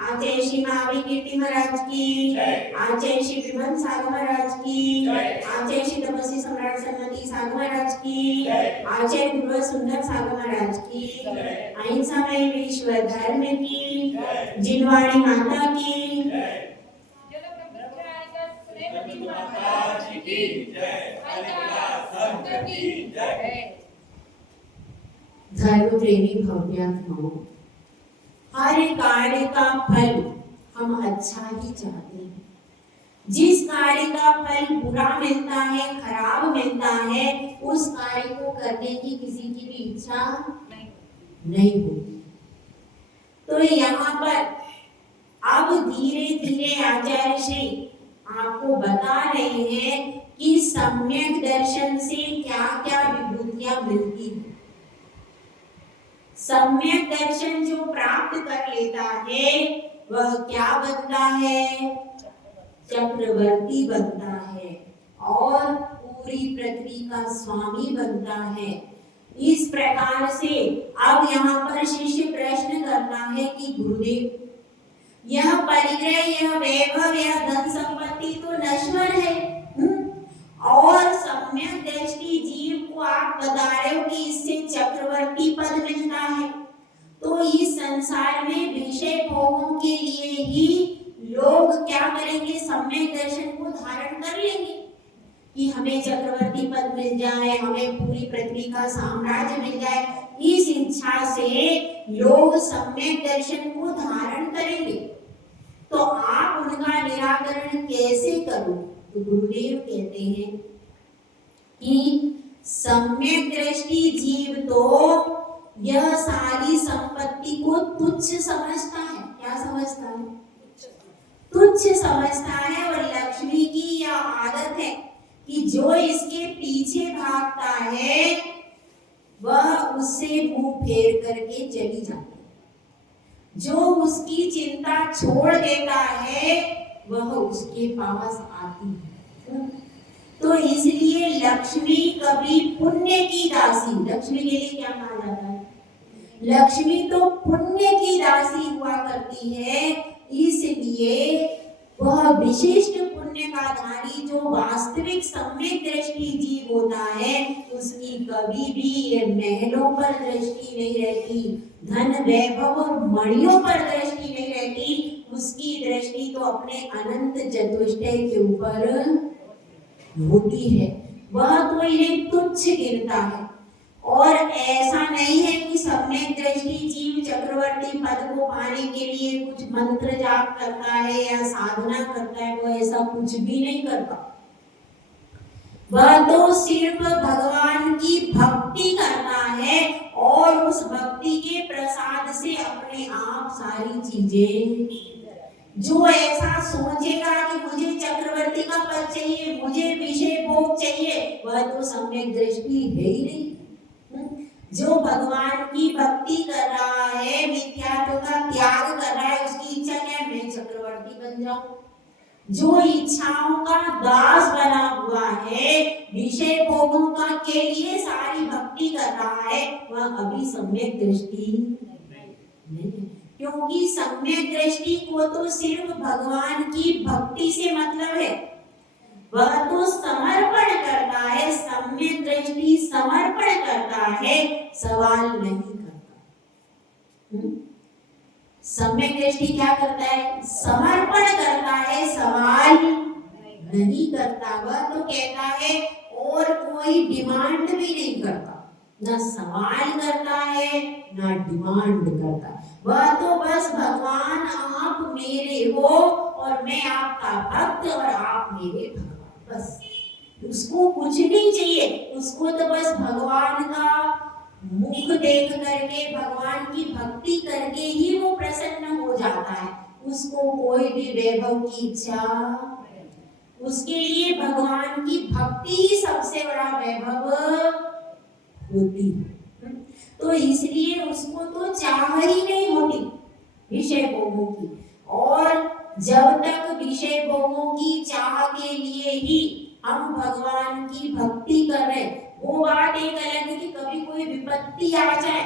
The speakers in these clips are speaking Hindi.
आचे श्री महावीर कीर्ति महाराज की, आचे श्री विमल साधु महाराज की, आचे श्री तपस्वी सम्राट सन्मति साधु महाराज की, आचे गुरु सुंदर साधु महाराज की, अहिंसामय विश्व धर्म की, जिनवाणी माता की, धर्म प्रेमी भव्यात्माओं, हर कार्य का फल हम अच्छा ही चाहते हैं। जिस कार्य का फल बुरा मिलता है, खराब मिलता है, उस कार्य को करने की किसी की भी इच्छा नहीं होती। तो यहाँ पर अब धीरे धीरे आचार्य श्री आपको बता रहे हैं कि सम्यक दर्शन से क्या क्या विभूतियां मिलती हैं। सम्यक दर्शन जो प्राप्त कर लेता है वह क्या बनता है? चक्रवर्ती बनता है और पूरी पृथ्वी का स्वामी बनता है। इस प्रकार से अब यहाँ पर शिष्य प्रश्न करता है कि गुरुदेव, यह परिग्रह, यह वैभव, यह धन संपत्ति तो नश्वर है, और सम्यक दृष्टि जीव को आप बता रहे हो कि इससे चक्रवर्ती पद मिलता है। तो इस संसार में विषय भोगों के लिए ही लोग क्या करेंगे? सम्यक दर्शन को धारण कर लेंगे कि हमें चक्रवर्ती पद मिल जाए, हमें पूरी पृथ्वी का साम्राज्य मिल जाए। इस इच्छा से लोग सम्यक दर्शन को धारण करेंगे। तो आप उनका निराकरण कैसे करो? तो गुरुदेव कहते हैं कि सम्यक दृष्टि जीव तो यह सारी संपत्ति को तुच्छ समझता है। क्या समझता है? तुच्छ समझता है। और लक्ष्मी की यह आदत है कि जो इसके पीछे भागता है वह उससे मुंह फेर करके चली जाती है। जो उसकी चिंता छोड़ देता है वह उसके पास आती है। तो इसलिए लक्ष्मी कभी पुण्य की दासी, लक्ष्मी के लिए क्या कहा जाता है? लक्ष्मी तो पुण्य की दासी हुआ करती है। इसलिए वह विशिष्ट पुण्य का धारी जो वास्तविक सम्यक दृष्टि जीव होता है उसकी कभी भी ये महलों पर दृष्टि नहीं रहती, धन वैभव और मणियों पर दृष्टि नहीं रहती। उसकी दृष्टि तो अपने अनंत चतुष्टय के ऊपर होती है। वह तो इन्हें तुच्छ गिरता है। और ऐसा नहीं है कि सम्यक दृष्टि जीव चक्रवर्ती पद को पाने के लिए कुछ मंत्र जाप करता है या साधना करता है, वो ऐसा कुछ भी नहीं करता। वह तो सिर्फ भगवान की भक्ति करता है और उस भक्ति के प्रसाद से अपने आप सारी चीजें, जो ऐसा सोचेगा कि मुझे चक्रवर्ती का पद चाहिए, मुझे विषय भोग चाहिए, वह तो सम्यक दृष्टि है ही नहीं। जो भगवान की भक्ति कर रहा है, मिथ्यात्व का त्याग कर रहा है, उसकी इच्छा क्या है? मैं चक्रवर्ती बन जाऊं। जो इच्छाओं का दास बना हुआ है, विषय भोगों का के लिए सारी भक्ति कर रहा है, वह अभी सम्यक दृष्टि नहीं। क्योंकि सम्यक दृष्टि को तो सिर्फ भगवान की भक्ति से मतलब है। वह तो समर्पण करता है, सम्यक दृष्टि समर्पण करता है, सवाल नहीं करता। सम्यक दृष्टि क्या करता है? समर्पण करता है, सवाल नहीं करता। वह तो कहता है और कोई डिमांड भी नहीं करता, ना सवाल करता है ना डिमांड करता। वह तो बस भगवान आप मेरे हो और मैं आपका भक्त और आप मेरे भगवान, बस। उसको कुछ नहीं चाहिए। उसको तो बस भगवान का मुख देख करके, भगवान की भक्ति करके ही वो प्रसन्न हो जाता है। उसको कोई भी वैभव की इच्छा, उसके लिए भगवान की भक्ति ही सबसे बड़ा वैभव होती है। तो इसलिए उसको तो चाह ही नहीं होती विषय भोगों की। और जब तक विषय भोगों की चाह के लिए ही हम भगवान की भक्ति कर रहे, वो बात एक अलग है कि कभी कोई विपत्ति आ जाए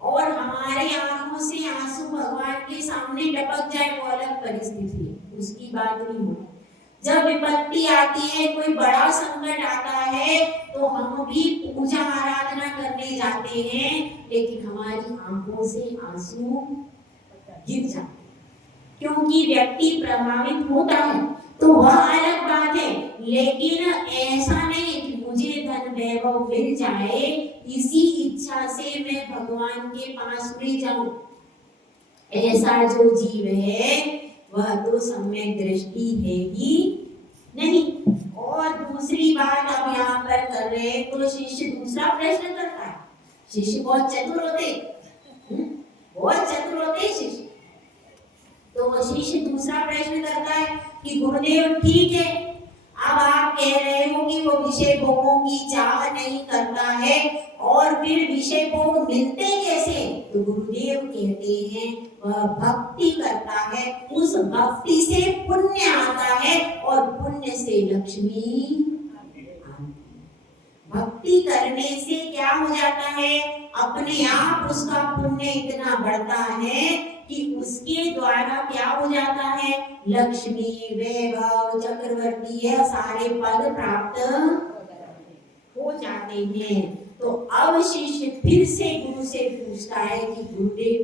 और हमारे आंखों से आंसू भगवान के सामने टपक जाए वो अलग परिस्थिति है, उसकी बात नहीं हो। जब विपत्ति आती है, कोई बड़ा संकट आता है, तो हम भी पूजा आराधना करने जाते हैं, लेकिन हमारी आंखों से आंसू गिर जाते हैं, क्योंकि व्यक्ति प्रभावित होता है, तो वह अलग बात है। लेकिन ऐसा नहीं कि मुझे धन वैभव मिल जाए, इसी इच्छा से मैं भगवान के पास में जाऊं। ऐसा जो जीव है वह तो सम्यक दृष्टि है ही नहीं। और दूसरी बात अब यहाँ पर कर रहे हैं, तो शिष्य दूसरा प्रश्न करता है। शिष्य बहुत चतुर होते, बहुत चतुर होते शिष्य। तो वो शिष्य दूसरा प्रश्न करता है कि गुरुदेव ठीक है, अब आप कह रहे हो कि वो विषय भोगों की चाह नहीं करता है, और फिर विषय भोग मिलते कैसे? तो गुरुदेव कहते हैं वह भक्ति करता है, उस भक्ति से पुण्य आता है, और पुण्य से लक्ष्मी। भक्ति करने से क्या हो जाता है? अपने आप उसका पुण्य इतना बढ़ता है कि उसके द्वारा क्या हो जाता है? लक्ष्मी, वैभव, चक्रवर्ती, यह सारे पद प्राप्त हो जाते हैं। तो अब शिष्य फिर से गुरु से पूछता है कि गुरुदेव,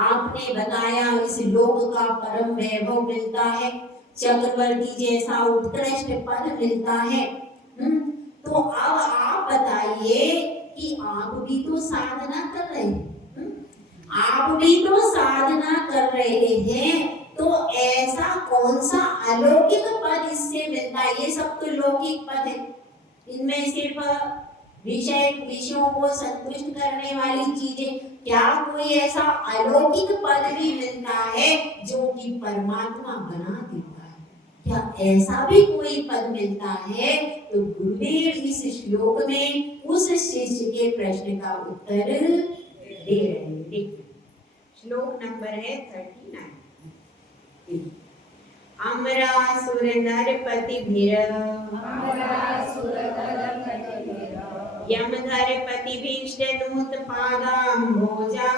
आपने बताया इस लोक का परम वैभव मिलता है, चक्रवर्ती जैसा उत्कृष्ट पद मिलता है, तो अब आप बताइए कि आप भी तो साधना कर रहे हैं, आप भी तो साधना कर रहे हैं, तो ऐसा कौन सा अलौकिक पद इससे मिलता है? ये सब तो लौकिक पद है, इनमें सिर्फ विषयों को संतुष्ट करने वाली चीजें, क्या कोई ऐसा अलौकिक पद भी मिलता है जो कि परमात्मा बना देता है? क्या ऐसा भी कोई पद मिलता है? तो गुरुदेव इस श्लोक में उस शिष्य के प्रश्न का उत्तर दे रहे हैं। श्लोक नंबर है 39। अमरासुर नरपतिभिर यमधरपतिभिष्टनूतपादाम्भोजा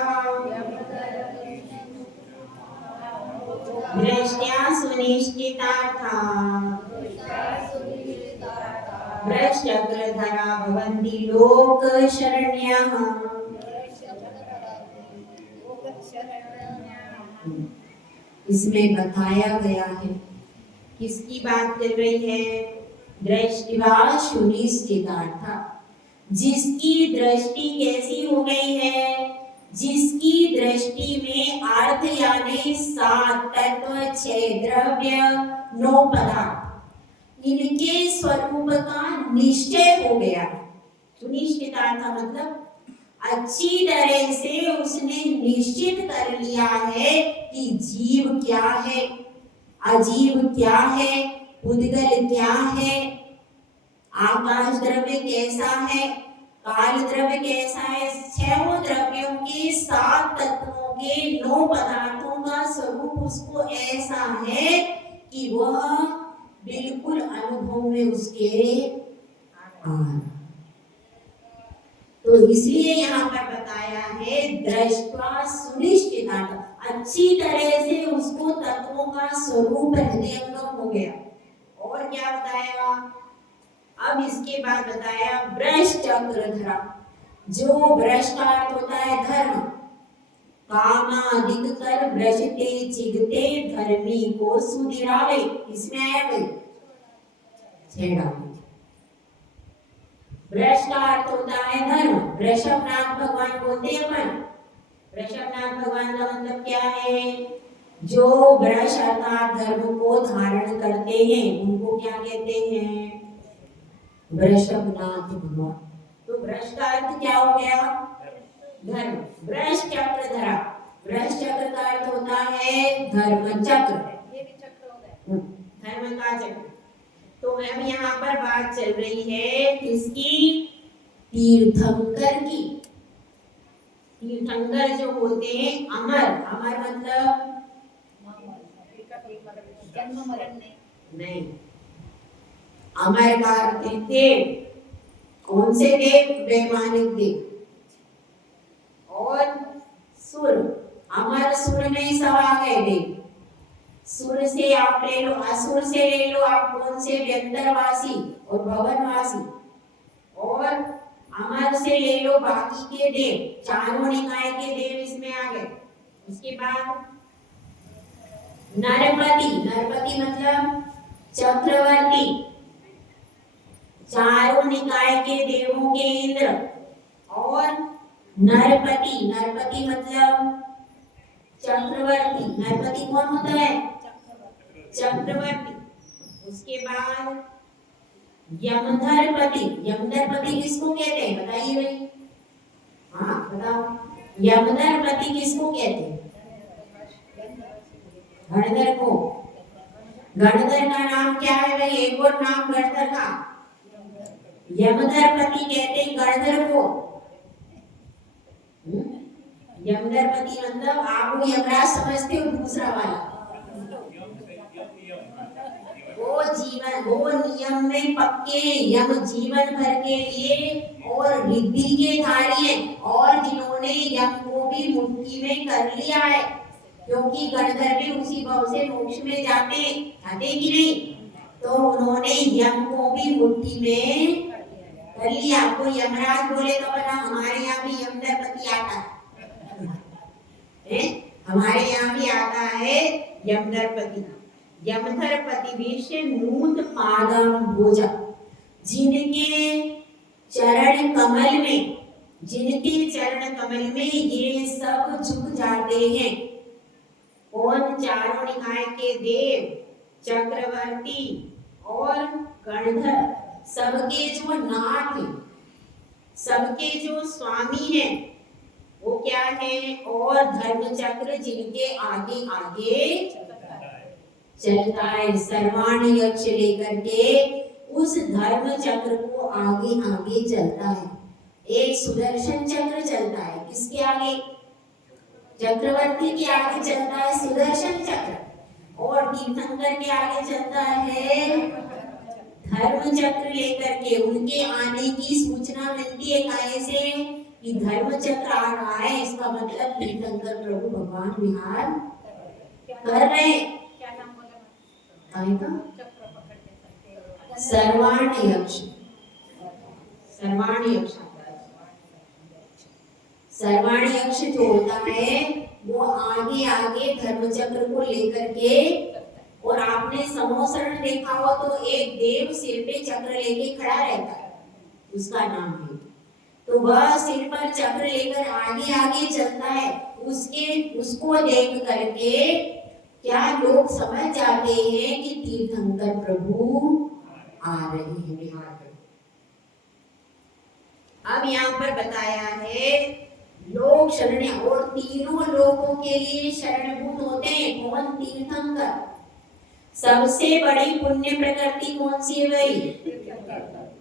दृष्ट्या सुनिश्चितार्था भ्रष्टग्रधरा भवन्ति लोकशरण्याः। इसमें बताया गया है, किसकी बात चल रही है? दृष्टिवा सुनिश्चितार्था, जिसकी दृष्टि कैसी हो गई है? जिसकी दृष्टि में अर्थ यानी सात तत्व, 6 द्रव्य, 9 पदार्थ, इनके स्वरूप का निश्चय हो गया। सुनिश्चितार्थ मतलब अच्छी तरह से उसने निश्चित कर लिया है कि जीव क्या है, अजीव क्या है, उद्गल क्या है, आकाश द्रव्य कैसा है, काल द्रव्य कैसा है, 6 द्रव्यों के 7 तत्वों के 9 पदार्थों का स्वरूप उसको ऐसा है कि वह बिल्कुल अनुभव में उसके आ रहा। तो इसलिए यहाँ पर बताया है दृष्टवा सुनिश्चितार्थ, अच्छी तरह से उसको तत्वों का स्वरूप हृदयंगम हो गया। और क्या बताया? अब इसके बाद बताया भ्रष्टग्रधरा, जो भ्रष्ट का अर्थ होता है धर्म, कामादिक कर भ्रष्टे चिगते धर्मी को सुधिरावे। इसमें आया भाई छेड़ा। भ्रष्ट का अर्थ होता है धर्म, वृषभनाथ भगवान बोलते हैं अपन। वृषभनाथ भगवान का मतलब क्या है? जो वृष अर्थात धर्म को धारण करते हैं उनको क्या कहते हैं? वृषभनाथ भगवान। तो वृष का अर्थ क्या हो गया? धर्म। वृष चक्रधरा, वृष चक्र का अर्थ होता है धर्म चक्र, ये भी चक्र हो गया, धर्म का चक्र। तो अब यहाँ पर बात चल रही है किसकी? तीर्थंकर की। तीर्थंकर जो होते हैं अमर, अमर मतलब जन्म मरण नहीं, अमर का अर्थ देव। कौन से देव? वैमानिक देव। और सुर, अमर सुर में सब आ गए देव। सुर से आप ले लो, असुर से ले लो आप, कौन से? व्यंतरवासी और भवनवासी। और अमर से ले लो बाकी के देव, चारों निकाय के देव इसमें आ गए। उसके बाद नरपति, नरपति मतलब चक्रवर्ती, चारों निकाय के देवों के इंद्र। और नरपति, नरपति मतलब चक्रवर्ती। नरपति कौन होता है? चक्रवर्ती। उसके बाद यमधरपति, यमधरपति किसको कहते हैं बताइए भाई? हाँ बताओ, यमधरपति किसको कहते हैं? गणधर को। गणधर का नाम क्या है भाई? एक और नाम गणधर का, यमधरपति कहते हैं गणधर को। यमधरपति मतलब आप वो यमराज समझते हो, दूसरा वाला। वो जीवन, वो नियम में पक्के, यम जीवन भर के लिए और रिद्धि के धारी हैं, और जिन्होंने यम को भी मुट्ठी में कर लिया है, क्योंकि गणधर भी उसी भाव से मोक्ष में जाते कि नहीं, तो उन्होंने यम को भी मुट्ठी में कर लिया। कोई यमराज बोले तो बना, हमारे यहाँ भी यमधरपति आता है, हमारे यहाँ भी आता है यमधरपति। यमधरपति विषय नूत पादम भोजा, जिनके चरण कमल में, जिनके चरण कमल में ये सब झुक जाते हैं। कौन? चारों निकाय के देव, चक्रवर्ती और गणधर, सबके जो नाथ हैं, सबके जो स्वामी हैं, वो क्या है? और धर्म चक्र जिनके आगे आगे चलता है, सर्वाण यक्ष लेकर के उस धर्म चक्र को आगे आगे चलता है। एक सुदर्शन चक्र चलता है, किसके आगे? चक्रवर्ती के आगे चलता है सुदर्शन चक्र, और तीर्थंकर के आगे चलता है धर्म चक्र लेकर के। उनके आने की सूचना मिलती है काहे से? कि धर्म चक्र आ रहा है, इसका मतलब तीर्थंकर प्रभु भगवान विहार कर रहे हैं। सर्वाण यक्ष, सर्वाण यक्ष, सर्वाण यक्ष जो होता है वो आगे आगे धर्म चक्र को लेकर के, और आपने समोसरण देखा हो तो एक देव सिर पे चक्र लेके खड़ा रहता है, उसका नाम है। तो वह सिर पर चक्र लेकर आगे आगे चलता है, उसको देख करके क्या लोग समझ जाते हैं कि तीर्थंकर प्रभु आ रहे हैं बिहार में। अब यहाँ पर बताया है लोग शरण, और तीनों लोगों के लिए शरणभूत होते हैं। कौन? तीर्थंकर। सबसे बड़ी पुण्य प्रकृति कौन सी है भाई?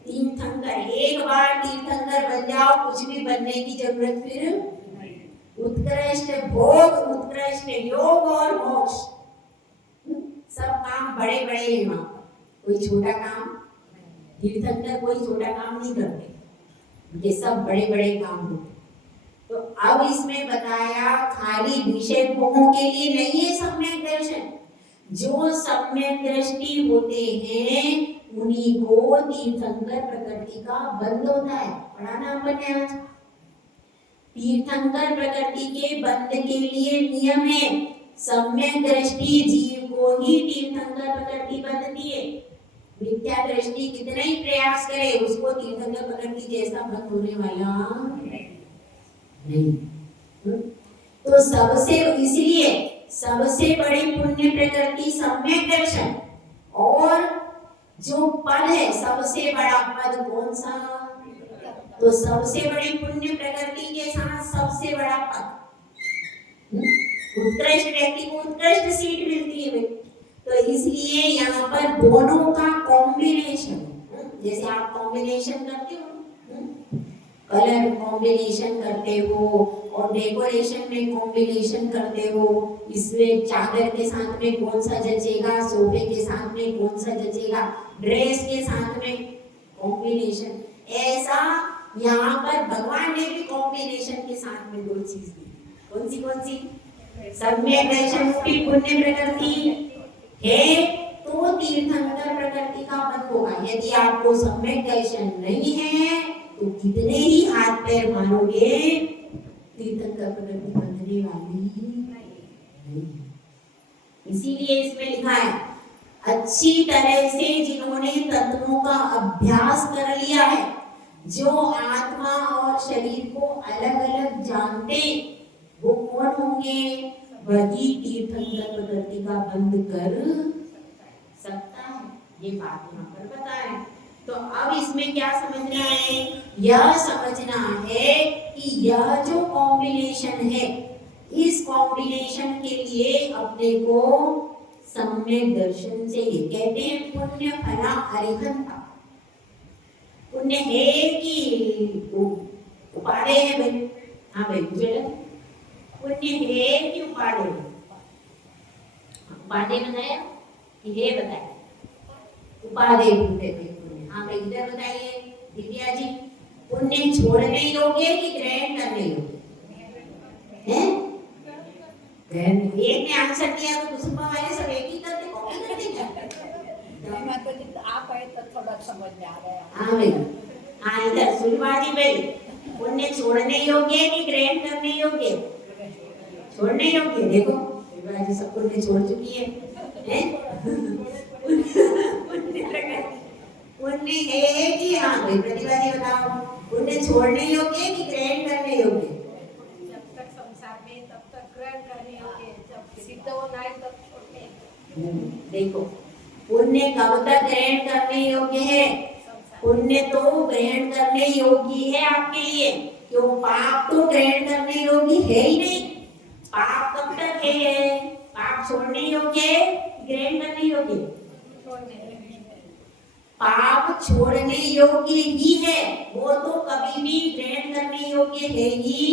तीर्थंकर। एक बार तीर्थंकर बन जाओ, कुछ भी बनने की जरूरत फिर। उत्कृष्ट भोग, उत्कृष्ट योग और मोक्ष, सब काम बड़े बड़े हैं वहां पर, कोई छोटा काम, तीर्थंकर कोई छोटा काम नहीं करते, उनके सब बड़े बड़े काम होते। तो अब इसमें बताया खाली विषय भोगों के लिए नहीं है सम्यक दर्शन, जो सम्यक दृष्टि होते हैं उन्हीं को तीर्थंकर प्रकृति का बंध होता है। पढ़ाना अपन ने आज, तीर्थंकर प्रकृति के बंध के लिए नियम है, सम्यक दृष्टि जीव को ही तीर्थंकर प्रकृति बंधती है। मिथ्या दृष्टि कितना ही प्रयास करे, उसको तीर्थंकर प्रकृति जैसा बंध होने वाला नहीं। तो सबसे, इसलिए सबसे बड़ी पुण्य प्रकृति सम्यक दर्शन, और जो पद है सबसे बड़ा पद कौन सा? तो सबसे बड़ी पुण्य प्रकृति के साथ सबसे बड़ा पद, उत्कृष्ट व्यक्ति को उत्कृष्ट सीट मिलती है। तो इसलिए यहाँ पर दोनों का कॉम्बिनेशन, जैसे आप कॉम्बिनेशन करते हो, कलर कॉम्बिनेशन करते हो और डेकोरेशन में कॉम्बिनेशन करते हो, इसमें चादर के साथ में कौन सा जचेगा, सोफे के साथ में कौन सा जचेगा, ड्रेस के साथ में कॉम्बिनेशन, ऐसा यहाँ पर भगवान ने भी कॉम्बिनेशन के साथ में 2 चीज दी। कौन सी? सम्यक दर्शन रूपी पुण्य प्रकृति है तो तीर्थंकर प्रकृति का बंध होगा। यदि आपको सम्यक दर्शन नहीं है तो कितने ही हाथ पैर मारोगे, तीर्थंकर प्रकृति बंधने वाली नहीं। इसीलिए इसमें लिखा है, अच्छी तरह से जिन्होंने तत्वों का अभ्यास कर लिया है, जो आत्मा और शरीर को अलग अलग जानते, वो कौन होंगे? वही तीर्थंकर प्रकृति का बंध कर सकता है। ये बात यहाँ पर बताएं। तो अब इसमें क्या समझना है? यह समझना है कि यह जो कॉम्बिनेशन है, इस कॉम्बिनेशन के लिए अपने को सम्यक दर्शन चाहिए। कहते हैं पुण्य फला अरिहंता। पुण्य है कि उपादेय है भाई? हाँ भाई, मुझे पुण्य है कि उपादेय? उपादेय बताया कि है बताया? उपादेय कहते हैं पुण्य। हाँ भाई, इधर बताइए दिव्या जी, पुण्य छोड़ने योग्य कि ग्रहण करने योग्य है? एक ने आंसर दिया तो दूसरे वाले सब एक ही करते, कॉपी करते क्या? मैं तो जितना आप आए तो थोड़ा समझ में आ गया। हाँ भाई, हाँ इधर सुनवाजी भाई, पुण्य छोड़ने योग्य कि ग्रहण करने योग्य? छोड़ने योग्य। देखो सुनवाजी सब पुण्य छोड़ चुकी है, पुण्य है कि? हाँ भाई प्रतिभा जी बताओ, पुण्य छोड़ने योग्य कि ग्रहण करने योग्य? जब तक संसार में तब तक ग्रहण करने योग्य, जब सिद्ध होना है तब छोड़ने। देखो पुण्य कब तक ग्रहण करने योग्य है? पुण्य तो ग्रहण करने योग्य है आपके लिए, क्यों? पाप तो ग्रहण करने योग्य है ही नहीं। पाप कब तक है? पाप छोड़ने योग्य है, ग्रहण करने योग्य? पाप छोड़ने योग्य ही है, वो तो कभी भी ग्रहण करने योग्य है ही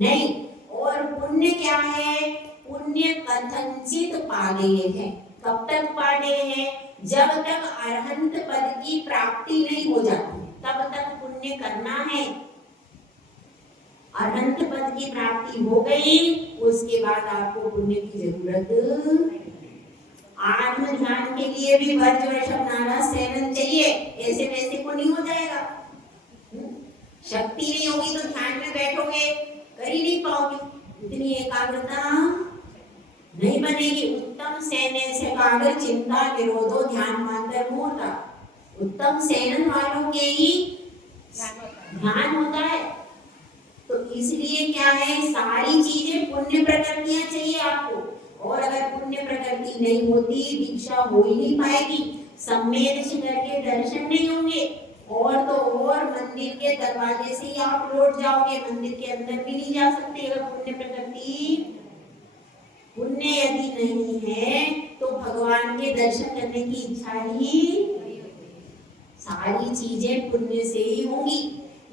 नहीं। और पुण्य क्या है? पुण्य कथनचित पादेय है। कब तक पादेय है? जब तक अरहंत पद की प्राप्ति नहीं हो जाती तब तक पुण्य करना है। अरहंत पद की प्राप्ति हो गई, उसके बाद आपको पुण्य की जरूरत। आत्म ध्यान के लिए भी वर्ज वृषभ नारा सेवन चाहिए, ऐसे वैसे को नहीं हो जाएगा। शक्ति नहीं होगी तो ध्यान में बैठोगे, कर ही नहीं पाओगे, इतनी एकाग्रता नहीं बनेगी। उत्तम सेने से कागर चिंता निरोधो ध्यान मात्र होता। उत्तम सेनन वालों के ही ध्यान होता है। तो इसलिए क्या है, सारी चीजें पुण्य प्रकृतियां चाहिए आपको। और अगर पुण्य प्रकृति नहीं होती, दीक्षा हो ही नहीं पाएगी, सम्मेद शिखर के दर्शन नहीं होंगे, और तो और मंदिर के दरवाजे से ही आप लौट जाओगे, मंदिर के अंदर भी नहीं जा सकते। अगर पुण्य प्रकृति, पुण्य यदि नहीं है तो भगवान के दर्शन करने की इच्छा ही, सारी चीजें पुण्य से ही होंगी।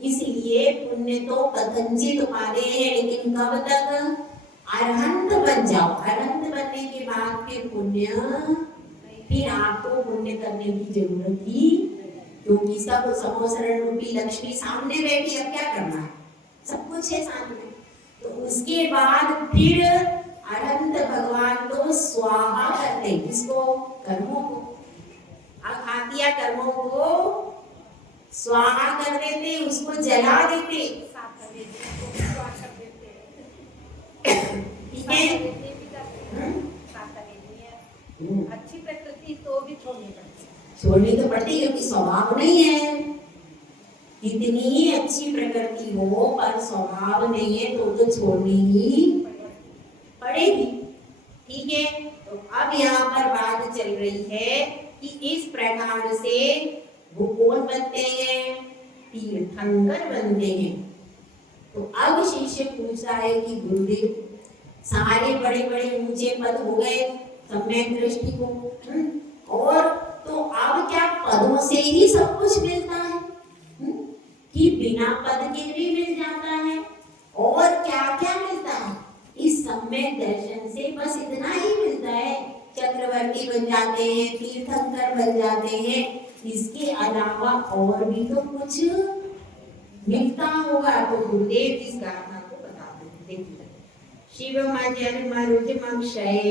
इसलिए पुण्य तो कथनचित उपादेय है, लेकिन कब तक? अरहंत बन जाओ। अरहंत बनने के बाद फिर पुण्य, फिर आपको पुण्य करने की जरूरत ही, क्योंकि सब समोसरण रूपी लक्ष्मी सामने बैठी, अब क्या करना है? सब कुछ है सामने। तो उसके बाद फिर अरहंत भगवान तो स्वाहा करते, किसको? कर्मों को। अखातिया कर्मों को स्वाहा कर देते, उसको जला देते। ठीक है? अच्छी प्रकृति तो भी छोड़नी पड़ती है। छोड़नी तो पड़ती, क्योंकि स्वभाव नहीं है। कितनी अच्छी प्रकृति हो पर स्वभाव नहीं है तो छोड़नी ही पड़ेगी। ठीक है? तो अब यहाँ पर बात चल रही है कि इस प्रकार से वो कौन बनते हैं? तीर्थंकर बनते हैं। तो अब शिष्य पूछता है कि गुरुदेव, सारे बड़े बड़े ऊंचे पद हो गए सम्यक दृष्टि को, और तो अब क्या पदों से ही सब कुछ मिलता है कि बिना पद के भी मिल जाता है? और क्या क्या मिलता है? इस सम्यक दर्शन से बस इतना ही मिलता है। चक्रवर्ती बन जाते हैं, तीर्थंकर बन जाते हैं, इसके अलावा और भी तो कुछ मिलता होगा तो गुरुदेव इस गाथा को बताते हैं। देखिए, शिवम जन्मरुजमक्षये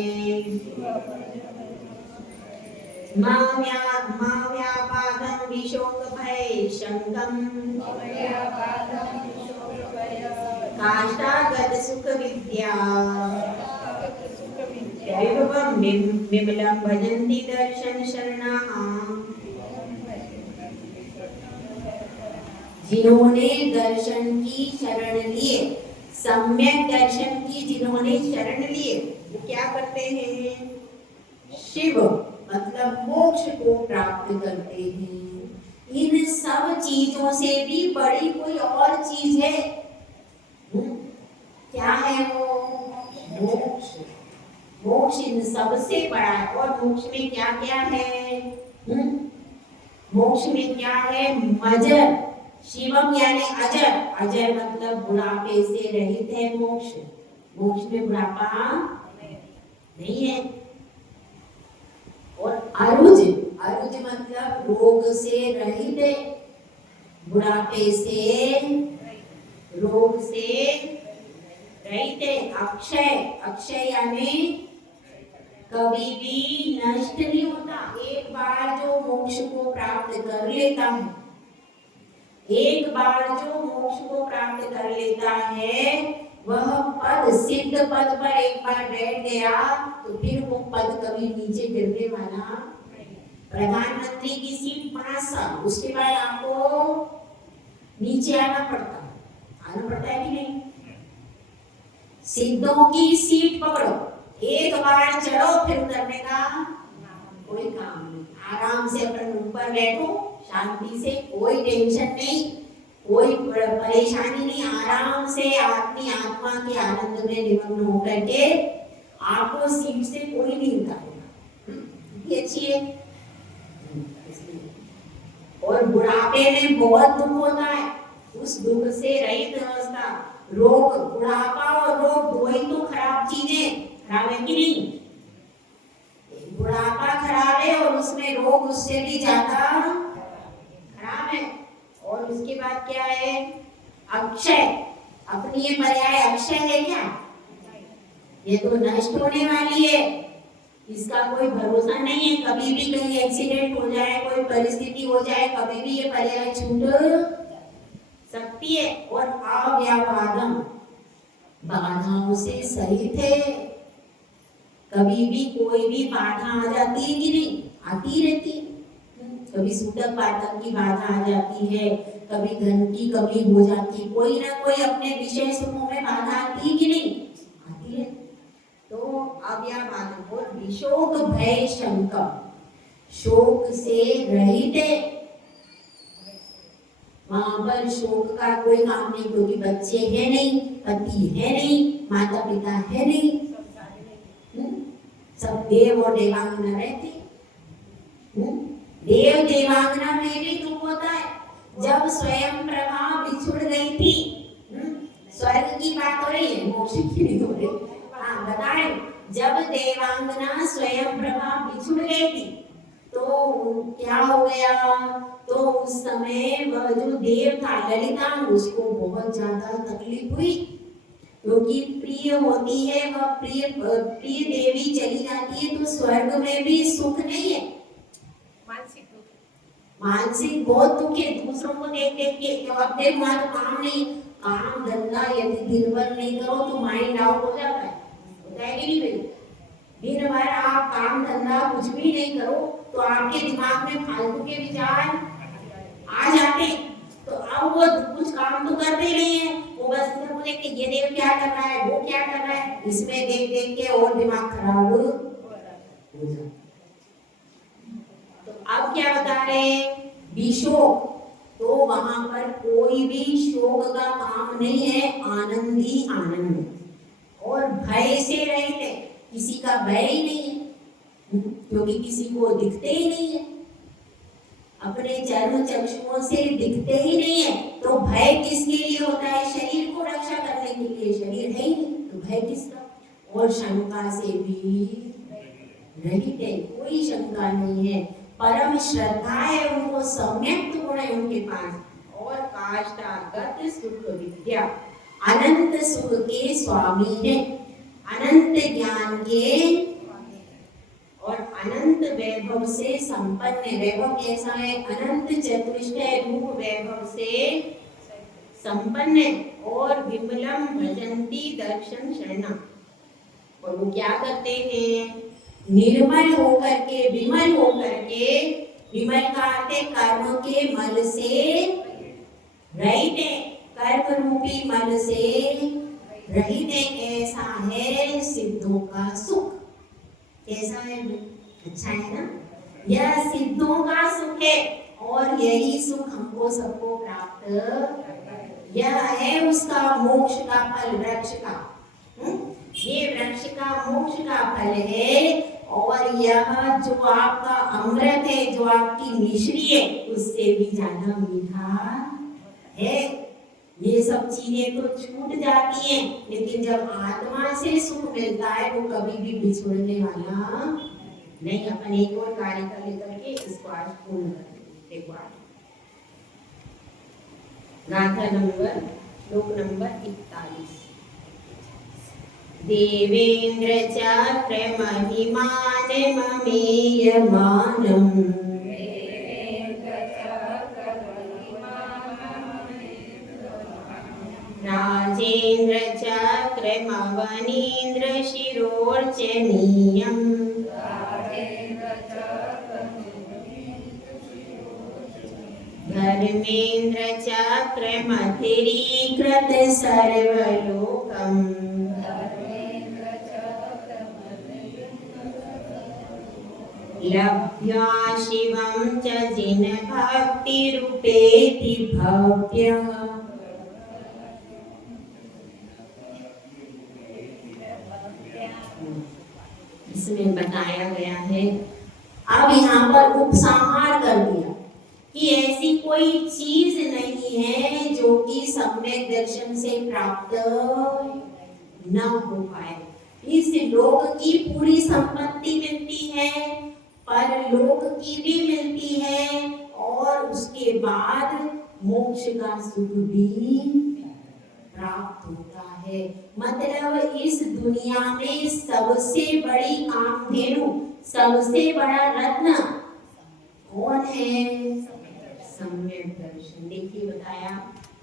माव्यापादं विशोकभयशङ्कं काष्ठागत सुखविद्या विभवं विमलं भजन्ति दर्शन शरणाः। जिन्होंने दर्शन की शरण लिए, सम्यक दर्शन की जिन्होंने शरण लिए, वो क्या करते हैं? शिव मतलब मोक्ष को प्राप्त करते हैं। इन सब चीजों से भी बड़ी कोई और चीज है। क्या है वो? मोक्ष। मोक्ष इन सबसे बड़ा है। और मोक्ष में क्या क्या है? मोक्ष में क्या है? मजर। शिवम यानी अजर। अजर मतलब बुढ़ापे से रहित है मोक्ष। मोक्ष में बुढ़ापा नहीं है। और अरुज, अरुज मतलब रोग से रहित है, बुढ़ापे से, रोग से रहित है। अक्षय, अक्षय यानी कभी भी नष्ट नहीं होता। एक बार जो मोक्ष को प्राप्त कर लेता है, एक बार जो मोक्ष को प्राप्त कर लेता है, वह पद, सिद्ध पद पर एक बार बैठ गया तो फिर वो पद कभी नीचे गिरने वाला। प्रधानमंत्री की सीट 5 साल, उसके बाद आपको नीचे आना पड़ता है कि नहीं? सिद्धों की सीट पकड़ो, एक बार चढ़ो, फिर उतरने का कोई काम नहीं। आराम से अपन ऊपर बैठो, शांति से, कोई टेंशन नहीं, कोई परेशानी नहीं। आराम से अपनी आत्मा के आनंद में निमग्न होकर के आपको सीट से कोई नहीं उतारेगा। ये अच्छी है। और बुढ़ापे में बहुत दुख होता है, उस दुख से रहित अवस्था। रोग, बुढ़ापा और रोग दो ही तो खराब चीजें, खराब है कि नहीं? बुढ़ापा खराब है और उसमें रोग उससे भी ज्यादा खराब है। और उसके बाद क्या है? अक्षय। अपनी ये पर्याय अक्षय है क्या? ये तो नष्ट होने वाली है, इसका कोई भरोसा नहीं है। कभी भी कहीं एक्सीडेंट हो जाए, कोई परिस्थिति हो जाए, कभी भी ये पर्याय छूट सकती है। और अव्यापादम, बाधाओं से सहित है। कभी भी कोई भी बाधा आ जाती है कि नहीं? आती रहती है। कभी सूतक पातक की बाधा आ जाती है, कभी धन की कमी हो जाती है, कोई ना कोई अपने विषय सुखों में बाधा आती है कि नहीं? आती है। तो अव्यापादम और विशोक भय शंकम, शोक से रहित है। वहां पर शोक का कोई काम नहीं, क्योंकि बच्चे हैं नहीं, पति है नहीं, माता पिता है नहीं, सब देव और देवांगना रहती। देव देवांगना में भी दुख होता है। जब स्वयं प्रभा बिछुड़ गई थी, स्वर्ग की बात हो रही है, मोक्ष की नहीं हो रही। हाँ बताए, जब देवांगना स्वयं प्रभा बिछुड़ गई थी तो क्या हो गया? तो उस समय वह जो देव था ललिता, उसको बहुत ज्यादा तकलीफ हुई, क्योंकि प्रिय होती है वह, प्रिय देवी चली जाती है तो स्वर्ग में भी सुख नहीं है, मानसिक बहुत दुख है। दूसरों को देख देख के, अब देखो वहां तो काम नहीं, काम धंधा यदि दिन भर नहीं करो तो माइंड आउट हो जाता है, होता है कि नहीं भाई? दिन भर आप काम धंधा कुछ भी नहीं करो तो आपके दिमाग में फालतू के विचार आ जाते। तो अब वो कुछ काम तो करते नहीं है, वो बस इधर को देख के ये देव क्या कर रहा है, वो क्या कर रहा है, इसमें देख देख के और दिमाग खराब हो जाता। तो अब क्या बता रहे? विशोक, तो वहां पर कोई भी शोक का काम नहीं है, आनंद ही आनंद। और भय से रहित है, किसी का भय ही नहीं है, क्योंकि किसी को दिखते ही नहीं है, अपने चर्म चक्षुओं से दिखते ही नहीं है। तो भय किसके लिए होता है? शरीर को रक्षा करने के लिए। शरीर है ही नहीं तो भय किसका? और शंका से भी रहित है, कोई शंका नहीं है। परम श्रद्धा है उनको, सम्यक गुण है उनके पास। और काष्ठागत सुख विद्या, अनंत सुख के स्वामी हैं, अनंत ज्ञान के और अनंत वैभव से संपन्न। वैभव कैसा है? अनंत चतुष्टय रूप वैभव से संपन्न और विमलम भजंती दर्शन शरणा। और वो क्या करते हैं? निर्मल होकर के, विमल होकर के, विमल का अर्थ है कर्म के मल से रहित है, कर्म रूपी मल से रहित है। ऐसा है सिद्धों का सुख। कैसा है? अच्छा है ना? यह सिद्धों का सुख है और यही सुख हमको सबको प्राप्त। यह है उसका मोक्ष का फल, वृक्ष का। ये वृक्ष का मोक्ष का फल है। और यह जो आपका अमृत है, जो आपकी मिश्री है, उससे भी ज्यादा मीठा है। ये सब चीजें तो छूट जाती हैं, लेकिन जब आत्मा से सुख मिलता है वो कभी भी बिछोड़ने वाला नहीं। अपन एक और कारिका लेकर के इसको आज पूर्ण कर देखो। गाथा नंबर श्लोक नंबर 41। देवेंद्र चक्र महिमान ममेयमानम्, राजेंद्र चक्र मवनीन्द्र शिरोर्चनीयम्, धर्मेंद्र चक्र मथिरीकृत सर्वलोकम्, लभ्या शिवं च जिन भक्ति रूपेति भव्यः। इसमें बताया गया है। अब यहाँ पर उपसंहार कर दिया कि ऐसी कोई चीज नहीं है जो कि सम्यक दर्शन से प्राप्त न हो पाए। इस लोक की पूरी संपत्ति मिलती है, परलोक की भी मिलती है, और उसके बाद मोक्ष का सुख भी प्राप्त होता है। मतलब इस दुनिया में सबसे बड़ी कामधेनु, सबसे बड़ा रत्न कौन है? सम्यक दर्शन। देखिए बताया,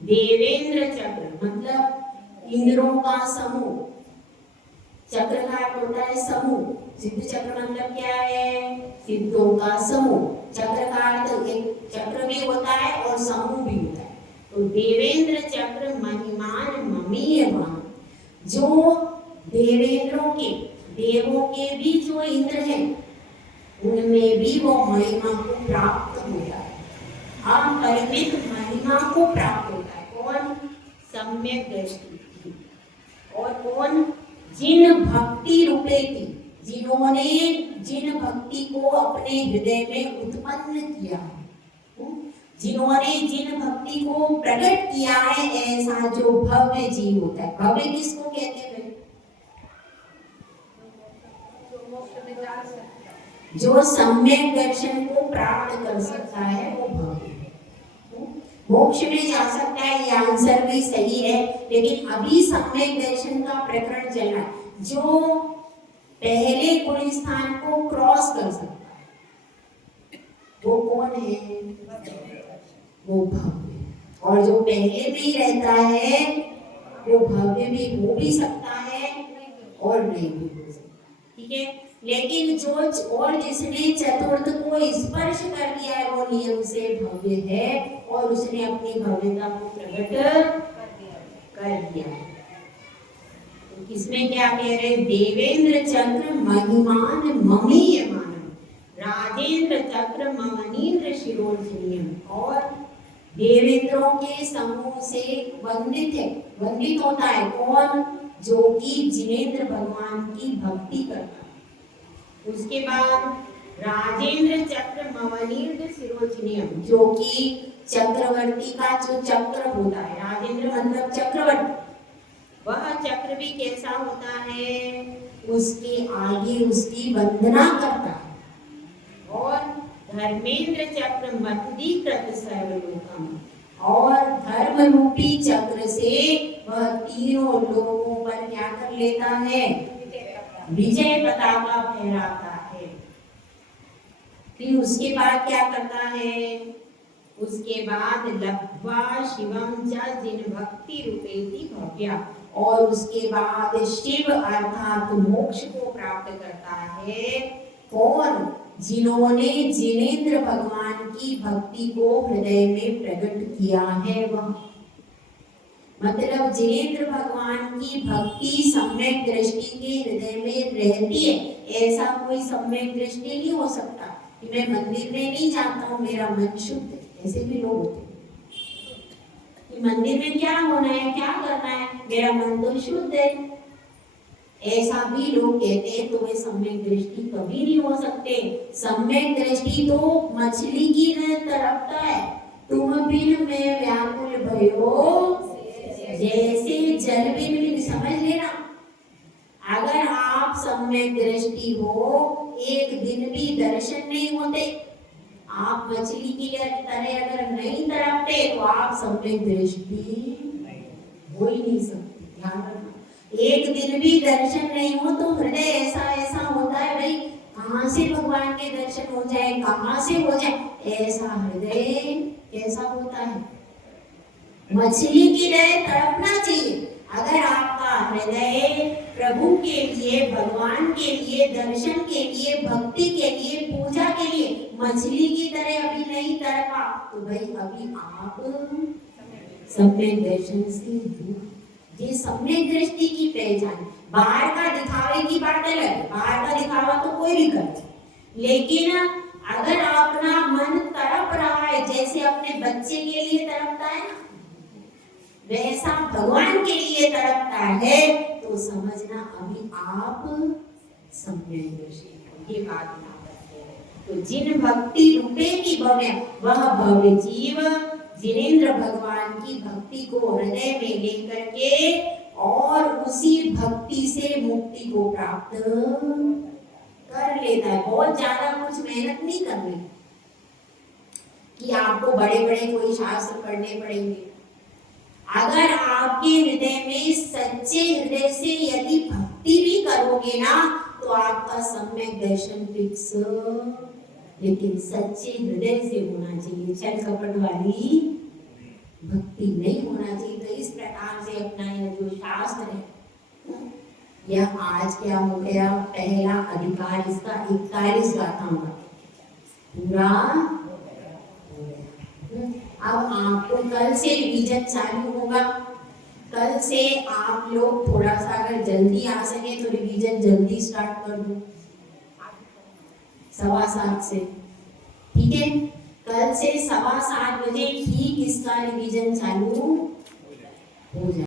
देवेंद्र चक्र मतलब इंद्रों का समूह। चक्र का अर्थ होता है समूह। सिद्ध चक्र मतलब क्या है? सिद्धों का समूह। चक्र का अर्थ एक चक्र भी होता है और समूह भी होता है। तो देवेंद्र चक्र महिमान ममीयमान, जो देवेंद्रों के, देवों के भी जो इंद्र हैं, उनमें भी वो महिमा को प्राप्त होता है। अपरिमित महिमा को प्राप्त होता है। कौन? सम्यक दृष्टि। और कौन? जिन भक्ति रूपे की, जिन्होंने जिन भक्ति को अपने हृदय में उत्पन्न किया है, जिन्होंने जिन भक्ति को प्रकट किया है, ऐसा जो भव्य जीव होता है। भव्य किसको कहते हैं? जो सम्यक दर्शन को प्राप्त कर सकता है वो भव्य है। मोक्ष में जा सकता है, ये आंसर भी सही है। लेकिन अभी सम्यक दर्शन का प्रकरण चल रहा है। जो पहले गुण स्थान को क्रॉस कर सकता है वो कौन है? वो भव्य। और जो पहले में ही रहता है वो भव्य भी हो भी सकता है और नहीं भी हो सकता। ठीक है। लेकिन जो और जिसने चतुर्थ को स्पर्श कर दिया है वो नियम से भव्य है और उसने अपनी भव्यता को प्रकट कर दिया है। तो इसमें क्या कह रहे? देवेंद्र चक्र महिमान ममीयमानम्, राजेंद्र चक्र मवनीन्द्र शिरोर्चनीयम्। और देवेंद्रों के समूह से वंदित है, वंदित होता है कौन? जो कि जिनेंद्र भगवान की भक्ति करता है। उसके बाद राजेंद्र चक्र मवनीन्द्र शिरोर्चनीयम्, जो कि चक्रवर्ती का जो चक्र होता है, राजेंद्र मतलब चक्रवर्ती, वह चक्र भी कैसा होता है? उसके आगे उसकी वंदना करता है। और धर्मेंद्र चक्र मथलीकृत सर्वलोकम्, और धर्म रूपी चक्र से वह तीनों लोगों पर क्या कर लेता है, विजय पताका फहराता है। फिर उसके बाद क्या करता है, उसके बाद लब्ध्वा शिवम च जिन भक्ति रूपेति भव्या, और उसके बाद शिव अर्थात मोक्ष को प्राप्त करता है। कौन, जिन्होंने जिनेंद्र भगवान की भक्ति को हृदय में प्रकट किया है वह। मतलब जिनेंद्र भगवान की भक्ति सम्यक दृष्टि के हृदय में रहती है। ऐसा कोई सम्यक दृष्टि नहीं हो सकता कि मैं मंदिर में नहीं जाता हूँ मेरा मन शुद्ध है। ऐसे भी लोग होते हैं कि मंदिर में क्या होना है, क्या करना है, मेरा मन तो शुद्ध है। ऐसा भी लोग कहते हैं, तो वे सम्यक दृष्टि कभी नहीं हो सकते। सम्यक दृष्टि तो मछली की तरफता है, तुम बिन मैं व्याकुल भयो जैसे जल बिन, समझ लेना। अगर आप सम्यक दृष्टि हो, एक दिन भी दर्शन नहीं होते, आप मछली की तरह अगर नहीं तड़पते तो आप सम्यक दृष्टि हो ही नहीं सकती। ध्यान रखना, एक दिन भी दर्शन नहीं हो तो हृदय ऐसा ऐसा होता है, भाई कहाँ से भगवान के दर्शन हो जाए, कहाँ से हो जाए, ऐसा हृदय कैसा होता है, मछली की तरह तड़पना चाहिए। अगर आपका हृदय प्रभु के लिए, भगवान के लिए, दर्शन के लिए, भक्ति के लिए, पूजा के लिए मछली की तरह अभी नहीं तड़पा, तो भाई अभी आप सम्यक दर्शन से दूर। ये सम्यक दृष्टि की पहचान। बाहर का दिखावे की बात अलग है, बाहर का दिखावा तो कोई भी करे, लेकिन अगर अपना मन तड़प रहा है, जैसे अपने बच्चे के लिए तड़पता है ना, वैसा भगवान के लिए तड़पता है, तो समझना अभी आप सम्यक दृष्टि हो। ये बात याद रखिए। तो जिन भक्ति रूपे की भव्य, वह भव्य जीव जिनेंद्र भगवान की भक्ति को हृदय में लेकर के और उसी भक्ति से मुक्ति को प्राप्त कर लेता है। बहुत ज्यादा कुछ मेहनत नहीं करनी कि आपको बड़े बड़े कोई शास्त्र पढ़ने पड़ेंगे। अगर आपके हृदय में सच्चे हृदय से यदि भक्ति भी करोगे ना, तो आपका सम्यक दर्शन फिक्स, लेकिन सच्चे हृदय से होना चाहिए, छल कपट वाली भक्ति नहीं होना चाहिए। तो इस प्रकार से अपना यह जो शास्त्र है, यह आज क्या हो गया, पहला अधिकार इसका 41 गाथाओं का पूरा हो गया। अब आपको कल से रिवीजन चालू होगा। कल से आप लोग थोड़ा सा अगर जल्दी आ सके तो रिवीजन जल्दी स्टार्ट कर दो, 7:15 से, ठीक है। कल से 7:15 बजे ठीक इसका रिवीजन चालू हो जाए।